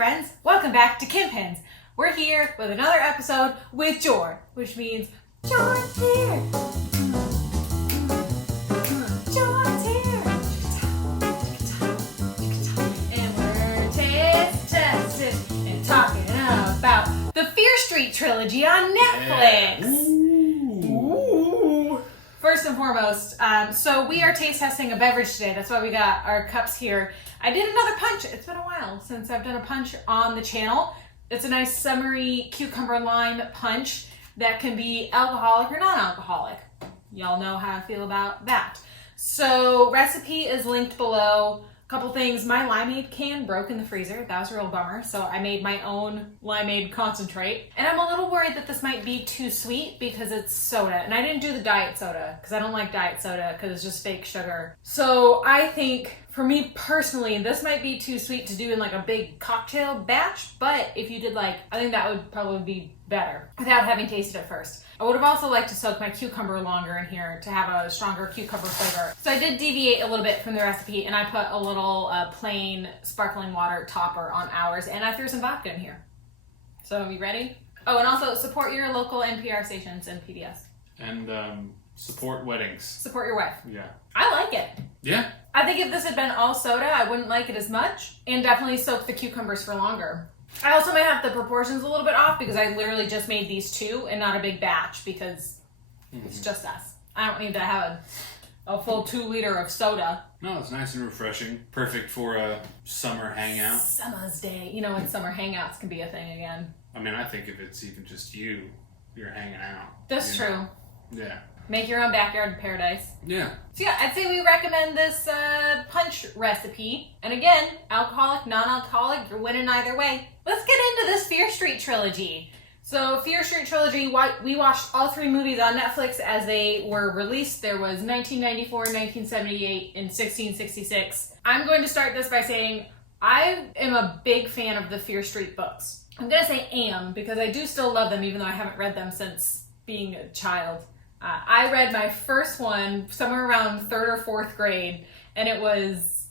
friends, welcome back to Kinpins. We're here with another episode with Jor, which means Jor's here. Jor's here. And we're testing and talking about the Fear Street Trilogy on Netflix. Yeah. Ooh. First and foremost, so we are taste testing a beverage today. That's why we got our cups here. I did another punch. It's been a while since I've done a punch on the channel. It's a nice summery cucumber lime punch that can be alcoholic or non-alcoholic. Y'all know how I feel about that. So recipe is linked below. Couple things, my limeade can broke in the freezer. That was a real bummer. So I made my own limeade concentrate. And I'm a little worried that this might be too sweet because it's soda. And I didn't do the diet soda because I don't like diet soda because it's just fake sugar. So I think for me personally, this might be too sweet to do in like a big cocktail batch. But if you did I think that would probably be better without having tasted it first. I would have also liked to soak my cucumber longer in here to have a stronger cucumber flavor. So I did deviate a little bit from the recipe and I put a little plain sparkling water topper on ours and I threw some vodka in here. So are you ready? Oh, and also support your local NPR stations and PBS. And support weddings. Support your wife. Yeah. I like it. Yeah. I think if this had been all soda, I wouldn't like it as much and definitely soak the cucumbers for longer. I also might have the proportions a little bit off because I literally just made these two and not a big batch because it's just us. I don't need to have a full 2 liter of soda. No, it's nice and refreshing. Perfect for a summer hangout. Summer's day. You know when summer hangouts can be a thing again. I mean, I think if it's even just you're hanging out. That's true. Yeah. Make your own backyard paradise. Yeah. So yeah, I'd say we recommend this punch recipe. And again, alcoholic, non-alcoholic, you're winning either way. Let's get into this Fear Street Trilogy. So Fear Street Trilogy, we watched all 3 movies on Netflix as they were released. There was 1994, 1978, and 1666. I'm going to start this by saying I am a big fan of the Fear Street books. I'm going to say am because I do still love them even though I haven't read them since being a child. I read my first one somewhere around 3rd or 4th grade, and it was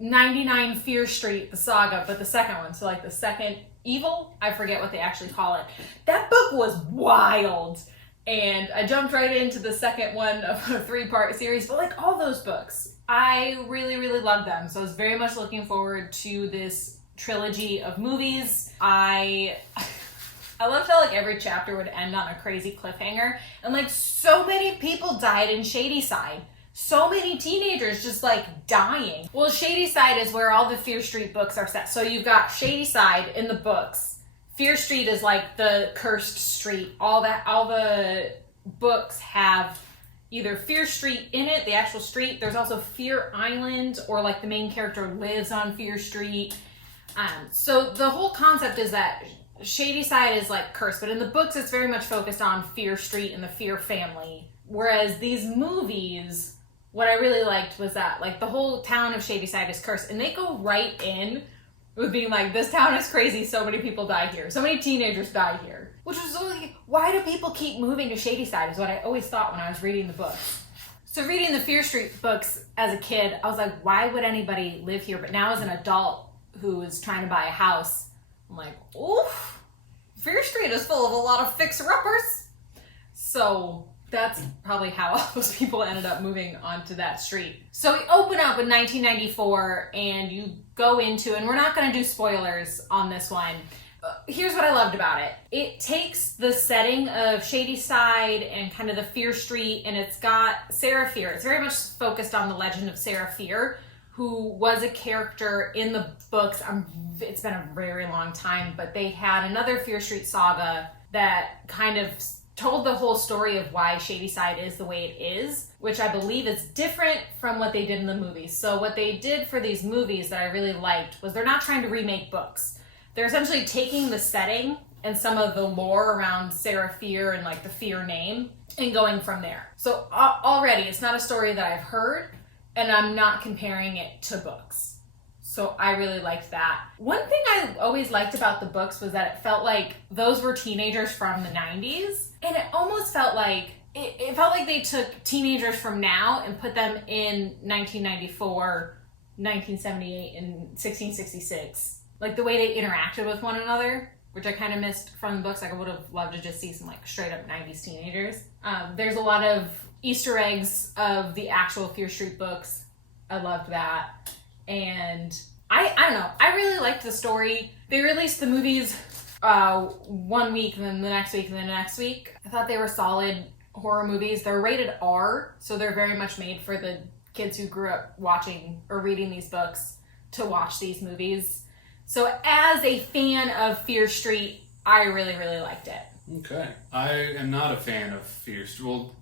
99 Fear Street, the saga, but the second one, so like the second evil, I forget what they actually call it. That book was wild, and I jumped right into the second one of a 3-part series, but like all those books, I really, really loved them, so I was very much looking forward to this trilogy of movies. I loved how like every chapter would end on a crazy cliffhanger and like so many people died in Shadyside. So many teenagers just like dying. Well, Shadyside is where all the Fear Street books are set. So you've got Shadyside in the books. Fear Street is like the cursed street. All the books have either Fear Street in it, the actual street. There's also Fear Island, or like the main character lives on Fear Street. So the whole concept is that Shadyside is like cursed, but in the books it's very much focused on Fear Street and the Fear family. Whereas these movies, what I really liked was that like the whole town of Shadyside is cursed, and they go right in with being like, this town is crazy, so many people die here, so many teenagers die here. Which was like, why do people keep moving to Shadyside is what I always thought when I was reading the books. So reading the Fear Street books as a kid, I was like, why would anybody live here? But now as an adult who is trying to buy a house, I'm like, oof, Fear Street is full of a lot of fixer-uppers. So that's probably how all those people ended up moving onto that street. So we open up in 1994 and you go into, and we're not going to do spoilers on this one. Here's what I loved about it. It takes the setting of Shadyside and kind of the Fear Street, and it's got Sarah Fear. It's very much focused on the legend of Sarah Fear, who was a character in the books. It's been a very long time, but they had another Fear Street saga that kind of told the whole story of why Shadyside is the way it is, which I believe is different from what they did in the movies. So what they did for these movies that I really liked was they're not trying to remake books. They're essentially taking the setting and some of the lore around Sarah Fear and like the Fear name and going from there. So already it's not a story that I've heard, and I'm not comparing it to books. So I really liked that. One thing I always liked about the books was that it felt like those were teenagers from the 90s. And it almost felt like, it felt like they took teenagers from now and put them in 1994, 1978, and 1666. like the way they interacted with one another, which I kind of missed from the books. Like I would have loved to just see some like straight up 90s teenagers. There's a lot of Easter eggs of the actual Fear Street books. I loved that. And I don't know. I really liked the story. They released the movies 1 week and then the next week and then the next week. I thought they were solid horror movies. They're rated R, so they're very much made for the kids who grew up watching or reading these books to watch these movies. So as a fan of Fear Street, I really, really liked it. Okay. I am not a fan of Fear Street. Well,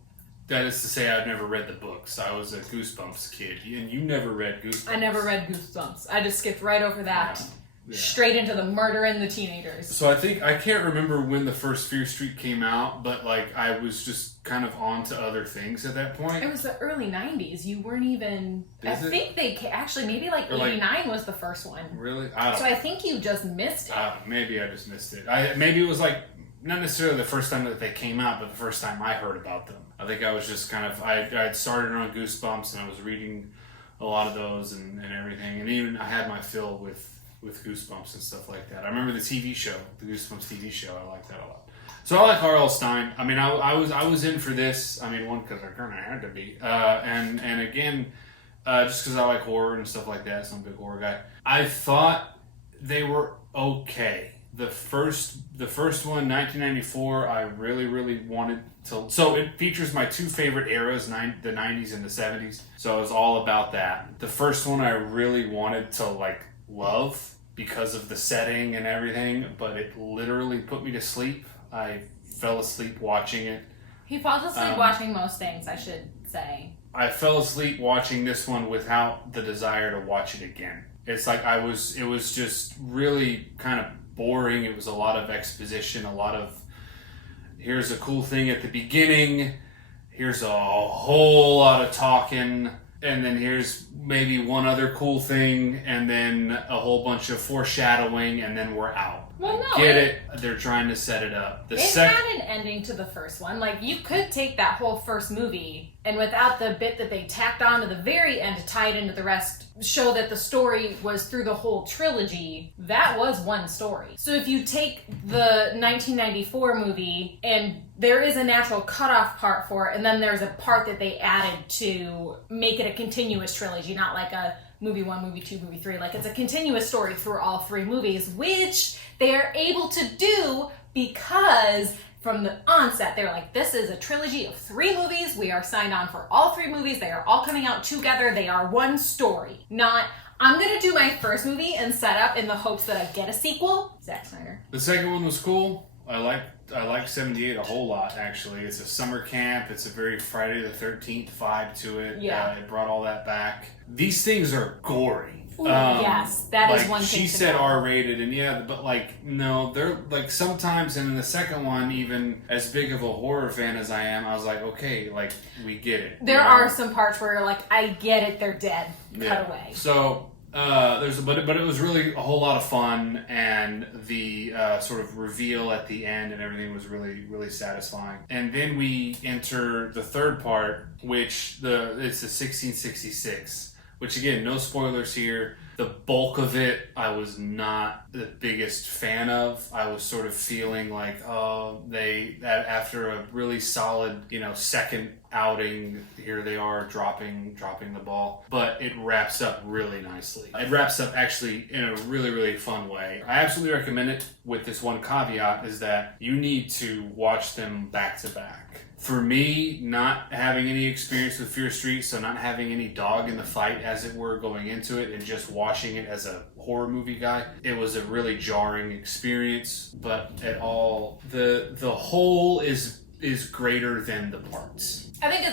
that is to say I've never read the books. I was a Goosebumps kid, and you never read Goosebumps. I never read Goosebumps. I just skipped right over that. Yeah. Straight into the murder and the teenagers. So I can't remember when the first Fear Street came out, but like I was just kind of on to other things at that point. It was the early 90s. You weren't even... Is it? Think they... Actually, maybe like 89 was the first one. Really? So I think you just missed it. Maybe I just missed it. Maybe it was like, not necessarily the first time that they came out, but the first time I heard about them. I think I was just kind of... I had started on Goosebumps, and I was reading a lot of those and everything. And even I had my fill with Goosebumps and stuff like that. I remember the TV show, the Goosebumps TV show. I liked that a lot. So I like R.L. Stine. I mean, I was in for this. I mean, one, because I kind of had to be, and again, just because I like horror and stuff like that. So I'm a big horror guy. I thought they were okay. The first one, 1994, I really, really wanted to. So it features my two favorite eras, the 90s and the 70s. So it was all about that. The first one I really wanted to like love because of the setting and everything, but it literally put me to sleep. I fell asleep watching it. He falls asleep watching most things, I should say. I fell asleep watching this one without the desire to watch it again. It's like it was just really kind of boring. It was a lot of exposition, a lot of here's a cool thing at the beginning, here's a whole lot of talking, and then here's maybe one other cool thing, and then a whole bunch of foreshadowing, and then we're out. Well, no. Get it? They're trying to set it up. It had an ending to the first one. Like, you could take that whole first movie, and without the bit that they tacked on to the very end to tie it into the rest, show that the story was through the whole trilogy, that was one story. So if you take the 1994 movie, and there is a natural cutoff part for it, and then there's a part that they added to make it a continuous trilogy, not like a movie 1, movie 2, movie 3. Like, it's a continuous story through all 3 movies, which they are able to do because from the onset, they were like, this is a trilogy of 3 movies. We are signed on for all 3 movies. They are all coming out together. They are one story. Not, I'm going to do my first movie and set up in the hopes that I get a sequel. Zack Snyder. The second one was cool. I like 78 a whole lot, actually. It's a summer camp. It's a very Friday the 13th vibe to it. Yeah. It brought all that back. These things are gory. Ooh, yes, that is one thing. She said R-rated, and yeah, but like, no, they're like sometimes, and in the second one, even as big of a horror fan as I am, I was like, okay, like, we get it. There are some parts where you're like, I get it, they're dead. Cut away. So, but it was really a whole lot of fun, and the sort of reveal at the end and everything was really, really satisfying. And then we enter the third part, which it's the 1666. Which again, no spoilers here. The bulk of it, I was not the biggest fan of. I was sort of feeling like, after a really solid, second outing, here they are dropping the ball. But it wraps up really nicely. It wraps up actually in a really, really fun way. I absolutely recommend it, with this one caveat, is that you need to watch them back to back. For me, not having any experience with Fear Street, so not having any dog in the fight, as it were, going into it, and just watching it as a horror movie guy, it was a really jarring experience. But the whole is greater than the parts. I think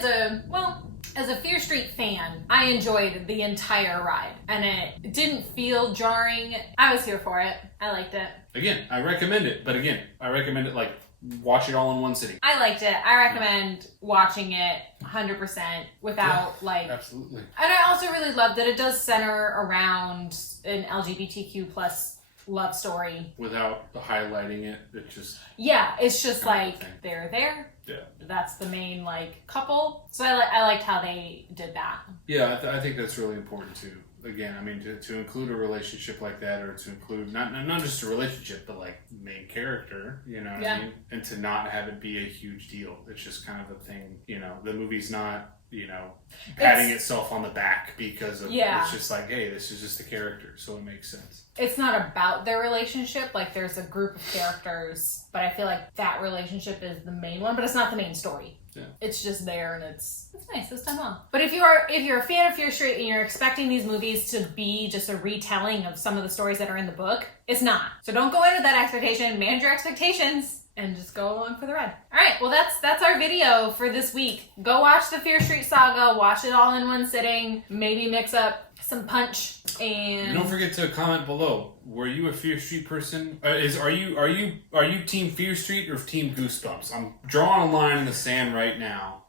as a Fear Street fan, I enjoyed the entire ride, and it didn't feel jarring. I was here for it. I liked it. Again, I recommend it, but again, I recommend it like watch it all in one sitting. I liked it. I recommend watching it 100% without Absolutely. And I also really love that it does center around an LGBTQ plus love story. Without highlighting it, it just... Yeah, it's just kind of like, thing. they're there. Yeah. That's the main, like, couple. So I liked how they did that. Yeah, I think that's really important too. Again, I mean, to include a relationship like that, or to include not just a relationship, but like main character, you know what I mean? And to not have it be a huge deal. It's just kind of a thing, you know, the movie's not, you know, patting itself on the back because of, it's just like, hey, this is just a character, so it makes sense. It's not about their relationship. Like, there's a group of characters, but I feel like that relationship is the main one, but it's not the main story. Yeah. It's just there, and it's nice. It's done well. But if you're a fan of Fear Street and you're expecting these movies to be just a retelling of some of the stories that are in the book, it's not. So don't go into that expectation. Manage your expectations and just go along for the ride. All right, well, that's our video for this week. Go watch the Fear Street Saga. Watch it all in one sitting. Maybe mix up some Punch and... Don't forget to comment below. Were you a Fear Street person? Are you Team Fear Street or Team Goosebumps? I'm drawing a line in the sand right now.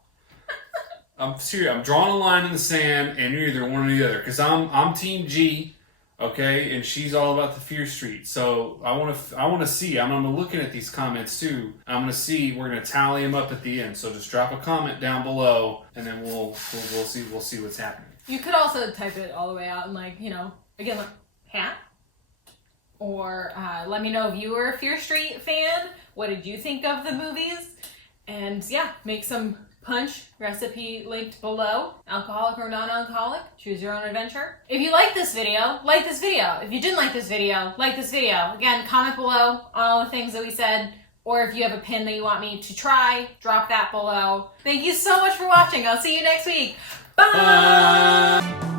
I'm serious. I'm drawing a line in the sand, and you're either one or the other. Because I'm Team G, okay, and she's all about the Fear Street. So I want to see. I'm looking at these comments too. I'm gonna see. We're gonna tally them up at the end. So just drop a comment down below, and then we'll see what's happening. You could also type it all the way out and, like, you know, again, like, hat. Or let me know if you were a Fear Street fan. What did you think of the movies? And yeah, make some Punch recipe linked below. Alcoholic or non-alcoholic, choose your own adventure. If you like this video, like this video. If you didn't like this video, like this video. Again, comment below on all the things that we said. Or if you have a pin that you want me to try, drop that below. Thank you so much for watching. I'll see you next week. Bye!